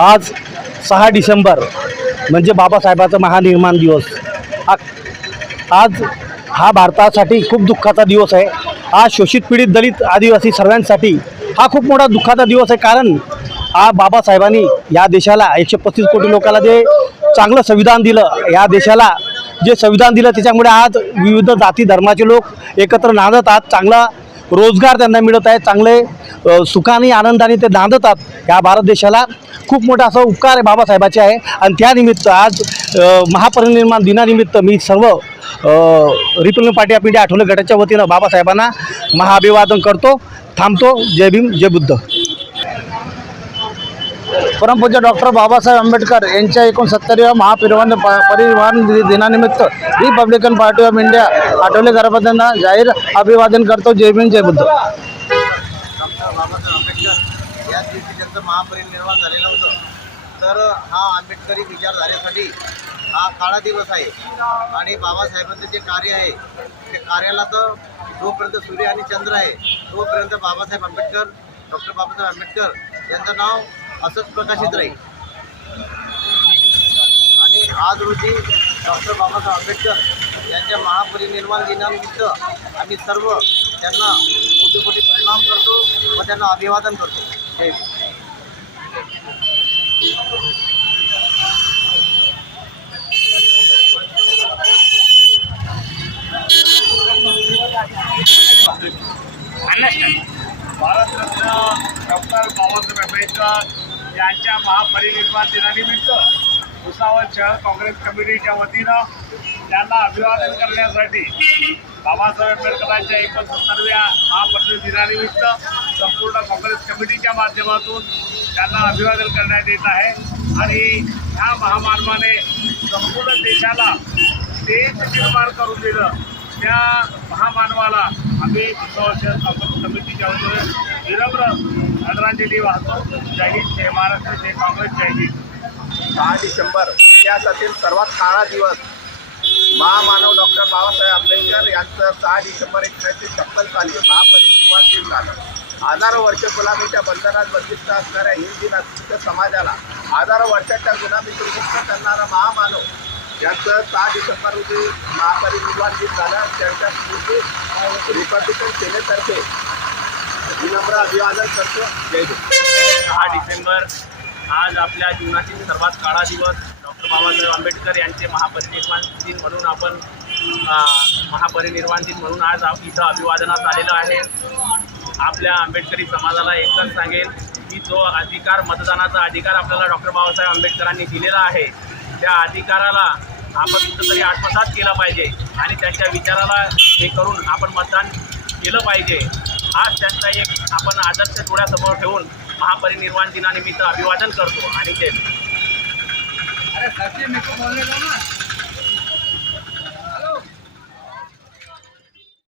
आज सहा डिसेंबर म्हणजे बाबासाहेबाचा महानिर्माण दिवस. हा आज हा भारतासाठी खूप दुःखाचा दिवस आहे. आज शोषित पीडित दलित आदिवासी सर्वांसाठी हा खूप मोठा दुःखाचा दिवस आहे कारण हा बाबासाहेबांनी या देशाला एकशे पस्तीस कोटी लोकांना जे चांगलं संविधान दिलं या देशाला जे संविधान दिलं त्याच्यामुळे आज विविध जाती धर्माचे लोक एकत्र नांदत चांगला रोजगार त्यांना मिळत आहे चांगले सुखाने आनंदाने ते नांदतात. या भारत देशाला खूप मोठा असा उपकार आहे बाबासाहेबाचे आहे. आणि त्यानिमित्त आज महापरिनिर्माण दिनानिमित्त मी सर्व republic party of India Athawale गटाच्या वतीनं बाबासाहेबांना महाअभिवादन करतो थांबतो. जय भीम जय बुद्ध. परमपूज्य डॉक्टर बाबासाहेब आंबेडकर यांच्या एकोणसत्तरव्या महापरिवहन प- परिवहन दिनानिमित्त republican party of India Athawale घरापर्यंत जाहीर अभिवादन करतो. जय भीम जय बुद्ध. त्याच दिवशी त्यांचं महापरिनिर्वाण झालेलं होतं. तर हा आंबेडकरी विचारधारेसाठी हा काळा दिवस आहे. आणि बाबासाहेबांचं जे कार्य आहे ते कार्याला तर जोपर्यंत सूर्य आणि चंद्र आहे तोपर्यंत बाबासाहेब आंबेडकर डॉक्टर बाबासाहेब आंबेडकर यांचं नाव असंच प्रकाशित राहील. आणि आज रोजी डॉक्टर बाबासाहेब आंबेडकर यांच्या महापरिनिर्वाण दिनानिमित्त आम्ही सर्व त्यांना कोटी कोटी प्रणाम करतो व त्यांना अभिवादन करतो. भारतरत्न डॉक्टर बाबासाहेब आंबेडकर यांच्या महापरिनिर्वाण दिनानिमित्त भुसावळ शहर काँग्रेस कमिटीच्या वतीनं त्यांना अभिवादन करण्यासाठी बाबासाहेब आंबेडकरांच्या एकोणसत्तरव्या महापत्र दिनानिमित्त संपूर्ण काँग्रेस कमिटीच्या माध्यमातून त्यांना अभिवादन करण्यात येत आहे. आणि ह्या महामानवाने संपूर्ण देशाला देश निर्माण करून दिलं. त्या महामानवाला आम्ही भुसावळ शहर काँग्रेस कमिटीच्या वतीनं विनम्र आदरांजली वाहतो. जय हिंद जय महाराष्ट्र जय काँग्रेस जय हिंद. दहा डिसेंबर इतिहासातील सर्वात काळा दिवस. महामानव डॉक्टर बाबासाहेब आंबेडकर यांचं सहा डिसेंबर एकोणीसशे छप्पन साली महापरिनिर्वाण दिन झालं. हजारो वर्ष गुलामीच्या बंधनात बंदिस्त असणाऱ्या हिंदी नागरिक समाजाला हजारो वर्षाच्या गुलामीतून मुक्त करणारा महामानव यांचं सहा डिसेंबर रोजी महापरिनिर्वाण दिन झालं. त्यांच्या स्मृती रिपब्लिकन सेनेतर्फे विनम्र अभिवादन करतो. जय सहा डिसेंबर आज आपल्या जीवनातील सर्वात काळा दिवस डॉक्टर बाबासाहेब आंबेडकर यांचे महापरिनिर्वाण दिन म्हणून आपण महापरिनिर्वाण दिन म्हणून आज इथं अभिवादनात आलेलं आहे. आपल्या आंबेडकरी समाजाला एकच सांगेल की जो अधिकार मतदानाचा अधिकार आपल्याला डॉक्टर बाबासाहेब आंबेडकरांनी दिलेला आहे त्या अधिकाराला आपण कुठंतरी आत्मसात केला पाहिजे आणि त्यांच्या विचाराला हे करून आपण मतदान केलं पाहिजे. आज त्यांचा एक आपण आदर्श डोळ्यासमोर ठेवून महापरिनिर्वाण दिनानिमित्त अभिवादन करतो आणि ते अरे सचिन बोलले ना?